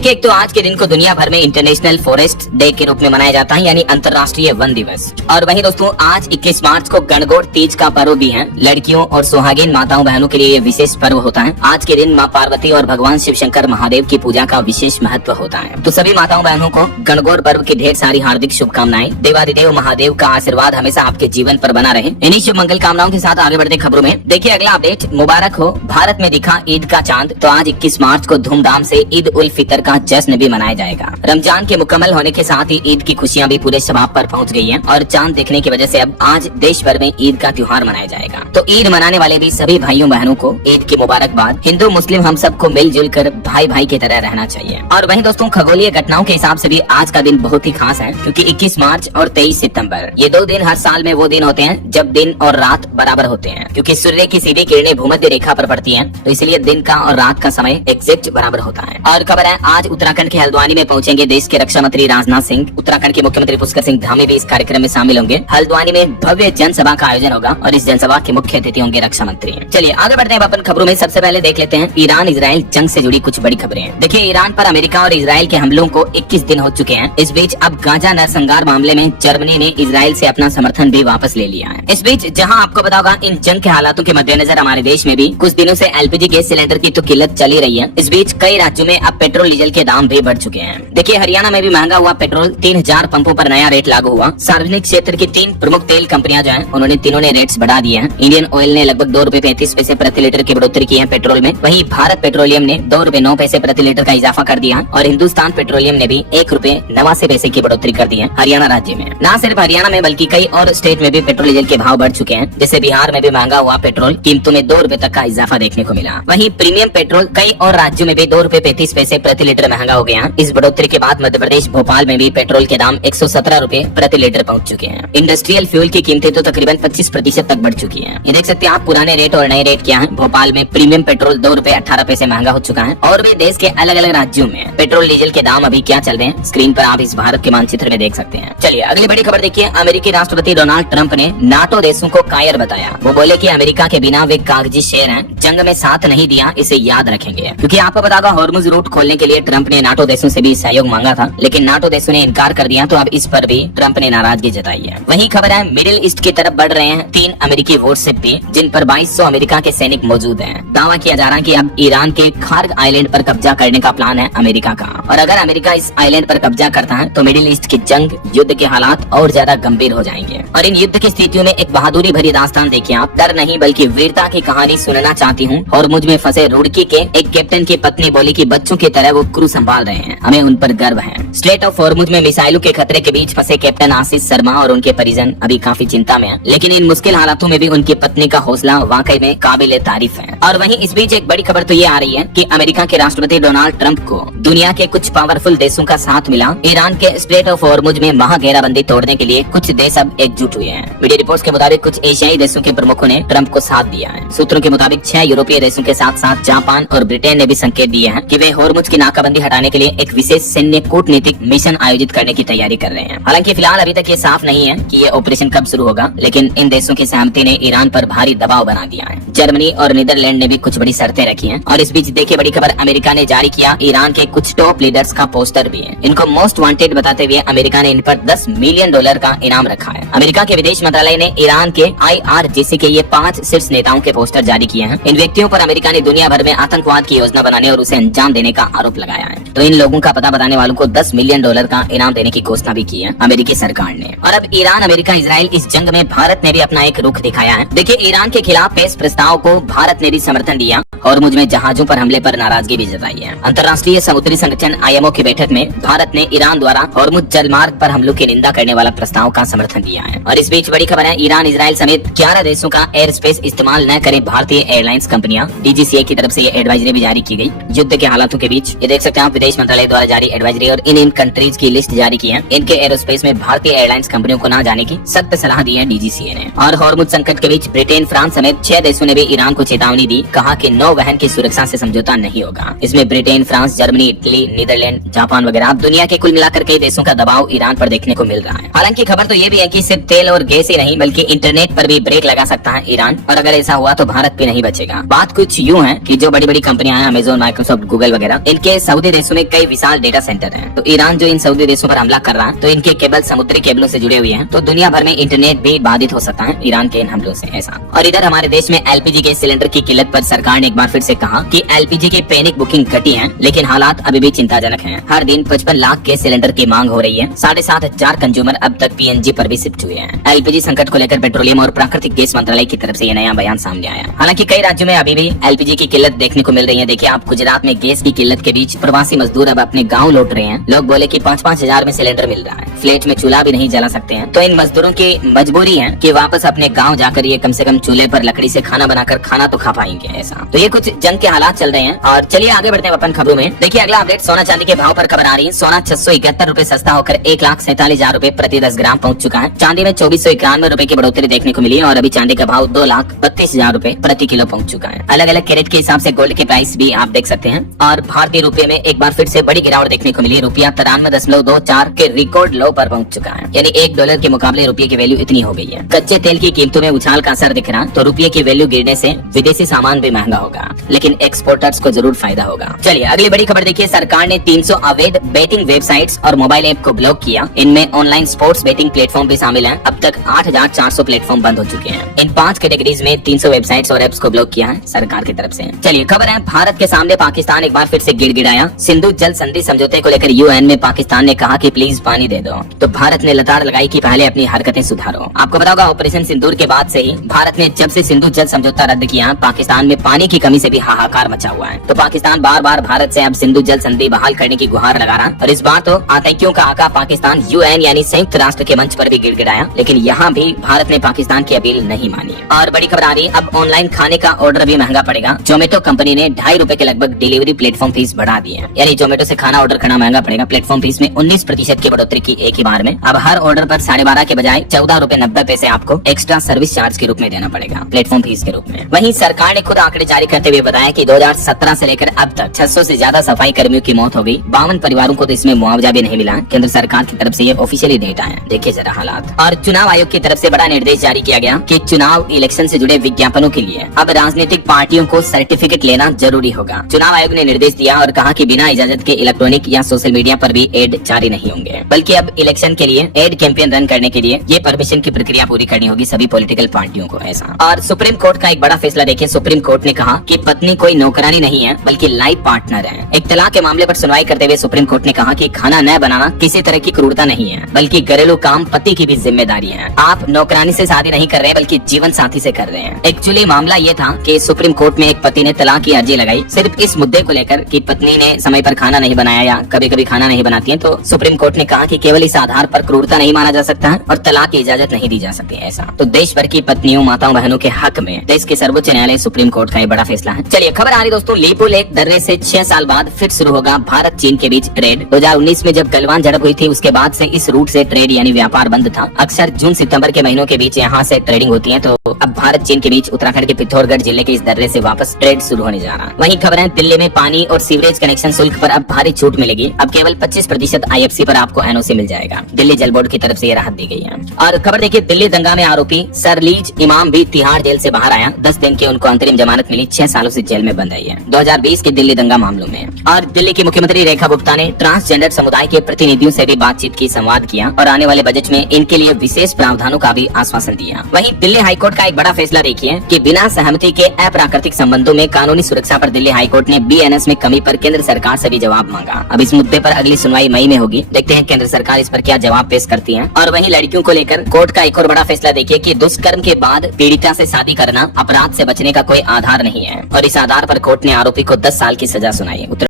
देखिए, एक तो आज के दिन को दुनिया भर में इंटरनेशनल फॉरेस्ट डे के रूप में मनाया जाता है, यानी अंतर्राष्ट्रीय वन दिवस। और वहीं दोस्तों, आज 21 मार्च को गणगौर तीज का पर्व भी है। लड़कियों और सुहागिन माताओं बहनों के लिए ये विशेष पर्व होता है। आज के दिन माँ पार्वती और भगवान शिव शंकर महादेव की पूजा का विशेष महत्व होता है। तो सभी माताओं बहनों को गणगौर पर्व की ढेर सारी हार्दिक शुभकामनाएं। देवादिदेव महादेव का आशीर्वाद हमेशा आपके जीवन पर बना रहे। इन्हीं शुभ मंगल कामनाओं के साथ आगे बढ़ते खबरों में देखिए अगला अपडेट। मुबारक हो, भारत में दिखा ईद का चांद। तो आज 21 मार्च को धूमधाम से ईद उल फितर का जश्न भी मनाया जाएगा। रमजान के मुकम्मल होने के साथ ही ईद की खुशियां भी पूरे शबाब पर पहुंच गई हैं और चांद देखने की वजह से अब आज देश भर में ईद का त्योहार मनाया जाएगा। तो ईद मनाने वाले भी सभी भाइयों बहनों को ईद की मुबारकबाद। हिंदू मुस्लिम हम सबको मिलजुल कर भाई भाई की तरह रहना चाहिए। और वहीं दोस्तों, खगोलीय घटनाओं के हिसाब से भी आज का दिन बहुत ही खास है, क्योंकि 21 मार्च और 23 सितंबर ये 2 दिन हर साल में वो दिन होते हैं जब दिन और रात बराबर होते हैं। क्योंकि सूर्य की सीधी किरणें भूमध्य रेखा पर पड़ती हैं, तो इसलिए दिन का और रात का समय एग्जैक्ट बराबर होता है। और खबर है, आज उत्तराखंड के हल्द्वानी में पहुंचेंगे देश के रक्षा मंत्री राजनाथ सिंह। उत्तराखंड के मुख्यमंत्री पुष्कर सिंह धामी भी इस कार्यक्रम में शामिल होंगे। हल्द्वानी में भव्य जनसभा का आयोजन होगा और इस जनसभा के मुख्य अतिथि होंगे रक्षा मंत्री। चलिए आगे बढ़ते हैं अपन खबरों में। सबसे पहले देख लेते हैं ईरान इजराइल जंग से जुड़ी कुछ बड़ी खबरें। देखिए, ईरान पर अमेरिका और इजराइल के हमलों को 21 दिन हो चुके हैं। इस बीच अब गाजा नरसंहार मामले में जर्मनी ने इजराइल से अपना समर्थन भी वापस ले लिया है। इस बीच जहां आपको बताओ इन जंग के हालातों के मद्देनजर हमारे देश में भी कुछ दिनों से एलपीजी गैस सिलेंडर की तो किल्लत चली रही है। इस बीच कई राज्यों में अब पेट्रोल डीजल के दाम भी बढ़ चुके हैं। देखिए, हरियाणा में भी महंगा हुआ पेट्रोल। 3000 पंपों पर नया रेट लागू हुआ। सार्वजनिक क्षेत्र की 3 प्रमुख तेल कंपनियां जो हैं, उन्होंने तीनों ने रेट्स बढ़ा दिए हैं। इंडियन ऑयल ने लगभग 2 रुपए 35 पैसे प्रति लीटर की बढ़ोतरी की है पेट्रोल में। वहीं भारत पेट्रोलियम ने 2 रुपए 9 पैसे प्रति लीटर का इजाफा कर दिया और हिंदुस्तान पेट्रोलियम ने भी 1 रुपए 89 पैसे की बढ़ोतरी कर दी है हरियाणा राज्य में। न सिर्फ हरियाणा में बल्कि कई और स्टेट में भी पेट्रोल डीजल के भाव बढ़ चुके हैं। जैसे बिहार में भी महंगा हुआ पेट्रोल कीमतों में 2 रुपए तक का इजाफा देखने को मिला। वहीं प्रीमियम पेट्रोल कई और राज्यों में भी 2 रुपए 35 पैसे प्रति लीटर महंगा हो गया। इस बढ़ोतरी के बाद मध्य प्रदेश भोपाल में भी पेट्रोल के दाम 117 रुपए प्रति लीटर पहुंच चुके हैं। इंडस्ट्रियल फ्यूल की कीमतें तो तकरीबन 25% तक बढ़ चुकी हैं। ये देख सकते हैं आप पुराने रेट और नए रेट क्या है। भोपाल में प्रीमियम पेट्रोल 2 रुपए 18 पैसे महंगा हो चुका है। और भी देश के अलग अलग राज्यों में पेट्रोल डीजल के दाम अभी क्या चल रहे हैं, स्क्रीन पर आप इस भारत के मानचित्र में देख सकते हैं। चलिए अगली बड़ी खबर देखिए। अमेरिकी राष्ट्रपति डोनाल्ड ट्रंप ने नाटो देशों को कायर बताया। वो बोले कि अमेरिका के बिना वे कागजी शेर हैं, जंग में साथ नहीं दिया, इसे याद रखेंगे। क्योंकि आपको पता होगा हॉर्मुज रूट खोलने के लिए ट्रंप ने नाटो देशों से भी सहयोग मांगा था, लेकिन नाटो देशों ने इनकार कर दिया। तो अब इस पर भी ट्रंप ने नाराजगी जताई है। वहीं खबर है, मिडिल ईस्ट की तरफ बढ़ रहे हैं 3 अमेरिकी वॉरशिप भी, जिन पर 2200 अमेरिका के सैनिक मौजूद हैं। दावा किया जा रहा है कि अब ईरान के खार्ग आइलैंड पर कब्जा करने का प्लान है अमेरिका का। और अगर अमेरिका इस आइलैंड पर कब्जा करता है तो मिडिल ईस्ट की जंग युद्ध के हालात और ज्यादा गंभीर हो जाएंगे। और इन युद्ध की स्थितियों में एक बहादुरी भरी दास्तान देखिए आप। डर नहीं बल्कि वीरता की कहानी सुनना चाहती हूँ। और मुझ में फंसे रुड़की के एक कैप्टन की पत्नी बोली कि बच्चों की तरह वो क्रू संभाल रहे हैं, हमें उन पर गर्व है। स्ट्रेट ऑफ हॉर्मुज में मिसाइलों के खतरे के बीच फंसे कैप्टन आशीष शर्मा और उनके परिजन अभी काफी चिंता में हैं। लेकिन इन मुश्किल हालातों में भी उनकी पत्नी का हौसला वाकई में काबिले तारीफ है। और वहीं इस बीच एक बड़ी खबर तो ये आ रही है कि अमेरिका के राष्ट्रपति डोनाल्ड ट्रंप को दुनिया के कुछ पावरफुल देशों का साथ मिला। ईरान के स्ट्रेट ऑफ हॉर्मुज में महाघेराबंदी तोड़ने के लिए कुछ देश अब एकजुट हुए हैं। मीडिया रिपोर्ट्स के मुताबिक कुछ एशियाई देशों के प्रमुखों ने ट्रंप को साथ दिया है। सूत्रों के मुताबिक 6 यूरोपीय देशों के साथ साथ जापान और ब्रिटेन ने भी संकेत दिए हैं कि वे हॉर्मुज की नाकाबंदी हटाने के लिए एक विशेष सैन्य कूटनीतिक मिशन आयोजित करने की तैयारी कर रहे हैं। हालांकि फिलहाल अभी तक ये साफ नहीं है कि ये ऑपरेशन कब शुरू होगा, लेकिन इन देशों की सहमति ने ईरान पर भारी दबाव बना दिया है। जर्मनी और नीदरलैंड ने भी कुछ बड़ी शर्तें रखी हैं। और इस बीच देखिए बड़ी खबर, अमेरिका ने जारी किया ईरान के कुछ टॉप लीडर्स का पोस्टर भी है। इनको मोस्ट वांटेड बताते हुए अमेरिका ने इन पर $10 मिलियन का इनाम रखा है। अमेरिका के विदेश मंत्रालय ने ईरान के IRGC के ये 5 शीर्ष नेताओं के पोस्टर जारी किए हैं। इन व्यक्तियों पर अमेरिका ने दुनिया भर में आतंकवाद की योजना बनाने और उसे अंजाम देने का आरोप लगाया है। तो इन लोगों का पता बताने वालों को $10 मिलियन का इनाम देने की घोषणा भी की है अमेरिकी सरकार ने। और अब ईरान अमेरिका इजराइल इस जंग में भारत ने भी अपना एक रुख दिखाया है। देखिए, ईरान के खिलाफ पेश प्रस्ताव को भारत ने भी समर्थन दिया और मुझ में जहाजों पर हमले पर नाराजगी भी जताई है। अंतर्राष्ट्रीय समुद्री संगठन IMO की बैठक में भारत ने ईरान द्वारा हॉर्मुज जलमार्ग पर हमलों की निंदा करने वाला प्रस्ताव का समर्थन दिया है। और इस बीच बड़ी खबर है, ईरान इजराइल समेत 11 देशों का एयर स्पेस इस्तेमाल न करें भारतीय एयरलाइंस कंपनियां। DGCA की तरफ से ये एडवाइजरी भी जारी की गई। युद्ध के हालातों के बीच ये देख सकते हैं आप, विदेश मंत्रालय द्वारा जारी एडवाइजरी और इन कंट्रीज की लिस्ट जारी की है। इनके एरोस्पेस में भारतीय एयरलाइंस कंपनियों को न जाने की सख्त सलाह दी है DGCA ने। और हॉर्मुज संकट के बीच ब्रिटेन, फ्रांस समेत 6 देशों ने भी ईरान को चेतावनी दी। कहा कि नौवहन की सुरक्षा से समझौता नहीं होगा। इसमें Britain, France, Germany, Italy, Netherlands, Japan वगैरह दुनिया के कुल मिलाकर कई देशों का दबाव ईरान पर देखने को मिल रहा है। हालांकि खबर तो ये भी है कि सिर्फ तेल और गैस ही नहीं बल्कि इंटरनेट पर भी ब्रेक लगा सकता है ईरान। और अगर ऐसा हुआ तो भारत भी नहीं बचेगा। बात कुछ यूँ है कि जो बड़ी बड़ी कंपनियां हैं, अमेजोन, माइक्रोसॉफ्ट, गूगल वगैरह, इनके सऊदी देशों में कई विशाल डेटा सेंटर हैं। तो ईरान जो इन सऊदी देशों पर हमला कर रहा है तो इनके केबल समुद्री केबलों से जुड़े हुए हैं, तो दुनिया भर में इंटरनेट भी बाधित हो सकता है ईरान के इन हमलों से ऐसा। और इधर हमारे देश में एलपीजी गैस सिलेंडर की किल्लत पर सरकार ने एक बार फिर से कहा कि एलपीजी की पैनिक बुकिंग घटी है, लेकिन हालात अभी भी चिंताजनक हैं। हर दिन 55 लाख गैस सिलेंडर की मांग हो रही है। 7,500 कंज्यूमर अब तक पीएनजी पर भी शिफ्ट हुए हैं। एलपीजी संकट को लेकर पेट्रोलियम और प्राकृतिक गैस मंत्रालय की तरफ से ये नया बयान सामने आया। हालांकि कई राज्यों में अभी भी एलपीजी की किल्लत देखने को मिल रही है। देखिए आप, गुजरात में गैस की किल्लत के बीच प्रवासी मजदूर अब अपने गाँव लौट रहे हैं। लोग बोले की 5-5 हजार में सिलेंडर मिल रहा है, फ्लैट में चूल्हा भी नहीं जला सकते हैं। तो इन मजदूरों की मजबूरी है कि वापस अपने गाँव जाकर ये कम से कम चूल्हे पर लकड़ी से खाना बनाकर खाना तो खा पाएंगे ऐसा। तो ये कुछ जंग के हालात चल रहे हैं। और चलिए आगे बढ़ते हैं अपन खबरों में। देखिए अगला अपडेट सोना चांदी के भाव पर खबर आ रही है। सोना 671 रुपए सस्ता होकर 1,47,000 रुपए प्रति 10 ग्राम पहुंच चुका है। चांदी में 2491 रुपए की बढ़ोतरी देखने को मिली है और अभी चांदी का भाव 2,32,000 रुपए प्रति किलो पहुंच चुका है। अलग अलग कैरेट के हिसाब से गोल्ड के प्राइस भी आप देख सकते हैं। और भारतीय रुपये में एक बार फिर से बड़ी गिरावट देखने को मिली। रुपया 93.24 के रिकॉर्ड लो पर पहुंच चुका है, यानी $1 के मुकाबले रुपये की वैल्यू इतनी हो गई है। कच्चे तेल की कीमतों में उछाल का असर दिख रहा, तो रुपये की वैल्यू गिरने से विदेशी सामान भी महंगा होगा, लेकिन एक्सपोर्टर्स को जरूर फायदा होगा। चलिए अगली बड़ी खबर देखिए। सरकार ने 300 अवैध बेटिंग वेबसाइट्स और मोबाइल ऐप को ब्लॉक किया। इनमें ऑनलाइन स्पोर्ट्स बेटिंग प्लेटफॉर्म भी शामिल हैं। अब तक 8,400 प्लेटफॉर्म बंद हो चुके हैं। इन 5 कैटेगरीज में 300 वेबसाइट्स और एप्स को ब्लॉक किया है सरकार की तरफ से। चलिए खबर है, भारत के सामने पाकिस्तान एक बार फिर से गिड़गिड़ाया। सिंधु जल संधि समझौते को लेकर यूएन में पाकिस्तान ने कहा कि प्लीज पानी दे दो, तो भारत ने लताड़ लगाई कि पहले अपनी हरकतें सुधारो। आपको पता होगा ऑपरेशन सिंदूर के बाद से ही भारत ने जब से सिंधु जल समझौता रद्द किया, पाकिस्तान में पानी की कमी से भी हाहाकार मचा हुआ है। तो पाकिस्तान बार बार भारत से अब सिंधु जल संधि बहाल करने की गुहार लगा रहा। और इस बार तो आतंकियों का आका पाकिस्तान यूएन यानी संयुक्त राष्ट्र के मंच पर भी गिड़गिड़ाया, लेकिन यहाँ भी भारत ने पाकिस्तान की अपील नहीं मानी। और बड़ी खबर आ रही है, अब ऑनलाइन खाने का ऑर्डर भी महंगा पड़ेगा। जोमेटो कंपनी ने ₹2.5 के लगभग डिलीवरी प्लेटफॉर्म फीस बढ़ा दी है, यानी जोमेटो से खाना ऑर्डर करना महंगा पड़ेगा। प्लेटफॉर्म फीस में 19% की बढ़ोतरी की एक ही बार में। अब हर ऑर्डर पर 12.5 के बजाय ₹14.90 आपको एक्स्ट्रा सर्विस चार्ज के रूप में देना पड़ेगा, प्लेटफॉर्म फीस के रूप में। वहीं सरकार ने खुद आंकड़े जारी करते हुए बताया कि 2017 से लेकर अब तक 600 से ज्यादा सफाई कर्मियों की मौत हो गई। 52 परिवारों को तो इसमें मुआवजा भी नहीं मिला। केंद्र सरकार की तरफ से ये ऑफिशियली डेटा है, देखिए जरा हालात। और चुनाव आयोग की तरफ से बड़ा निर्देश जारी किया गया कि चुनाव इलेक्शन से जुड़े विज्ञापनों के लिए अब राजनीतिक पार्टियों को सर्टिफिकेट लेना जरूरी होगा। चुनाव आयोग ने निर्देश दिया और कहा कि बिना इजाजत के इलेक्ट्रॉनिक या सोशल मीडिया पर भी एड जारी नहीं होंगे, बल्कि अब इलेक्शन के लिए एड कैंपेन रन करने के लिए ये परमिशन की प्रक्रिया पूरी करनी होगी सभी पॉलिटिकल पार्टियों को ऐसा। और सुप्रीम कोर्ट का एक बड़ा फैसला देखिए। सुप्रीम कोर्ट ने कहा कि पत्नी कोई नौकरानी नहीं है बल्कि लाइफ पार्टनर है। एक तलाक के मामले पर सुनवाई करते हुए सुप्रीम कोर्ट ने कहा कि खाना न बनाना किसी तरह की क्रूरता नहीं है, बल्कि घरेलू काम पति की भी जिम्मेदारी है। आप नौकरानी से शादी नहीं कर रहे बल्कि जीवन साथी से कर रहे हैं। एक्चुअली मामला ये था कि सुप्रीम कोर्ट में एक पति ने तलाक की अर्जी लगाई सिर्फ इस मुद्दे को लेकर कि पत्नी ने समय पर खाना नहीं बनाया या कभी कभी खाना नहीं बनाती है। तो सुप्रीम कोर्ट ने कहा कि केवल इस आधार पर क्रूरता नहीं माना जा सकता है और तलाक की इजाजत नहीं दी जा सकती है ऐसा। तो देश भर की पत्नियों माताओं बहनों के हक में देश के सर्वोच्च न्यायालय सुप्रीम कोर्ट का ये बड़ा फैसला है। चलिए खबर आ रही दोस्तों, लीपो लेक दर्रे से 6 साल बाद फिर शुरू होगा भारत चीन के बीच ट्रेड। 2019 में जब गलवान झड़प हुई थी उसके बाद से इस रूट से ट्रेड यानी व्यापार बंद था। अक्सर जून सितंबर के महीनों के बीच यहाँ से ट्रेडिंग होती है। तो अब भारत चीन के बीच उत्तराखंड के पिथौरागढ़ जिले के इस दर्रे से वापस ट्रेड शुरू होने जा रहा है। वहीं खबर है, दिल्ली में पानी और सीवरेज कनेक्शन शुल्क पर अब भारी छूट मिलेगी। अब केवल 25% IFC पर आपको NOC मिल जाएगा। दिल्ली जल बोर्ड की तरफ से ये राहत दी गई है। और खबर देखिए, दिल्ली दंगा में आरोपी सरलीज इमाम भी तिहाड़ जेल से बाहर आया। 10 दिन की उनको अंतरिम जमानत मिली। 6 सालों से जेल में बंद आई है 2020 के दिल्ली दंगा मामलों में। और दिल्ली की मुख्यमंत्री रेखा गुप्ता ने ट्रांसजेंडर समुदाय के प्रतिनिधियों से भी बातचीत की, संवाद किया और आने वाले बजट में इनके लिए विशेष प्रावधानों का भी आश्वासन दिया। वहीं दिल्ली हाईकोर्ट का एक बड़ा फैसला देखिए कि बिना सहमति के अप्राकृतिक संबंधों में कानूनी सुरक्षा पर दिल्ली हाईकोर्ट ने BNS में कमी पर केंद्र सरकार से भी जवाब मांगा। अब इस मुद्दे पर अगली सुनवाई मई में होगी। देखते हैं केंद्र सरकार इस पर क्या जवाब पेश करती है। और वहीं लड़कियों को लेकर कोर्ट का एक और बड़ा फैसला देखिए कि दुष्कर्म के बाद पीड़िता से शादी करना अपराध से बचने का कोई आधार नहीं है और इस आधार पर कोर्ट ने आरोपी को 10 साल की सजा सुनाई।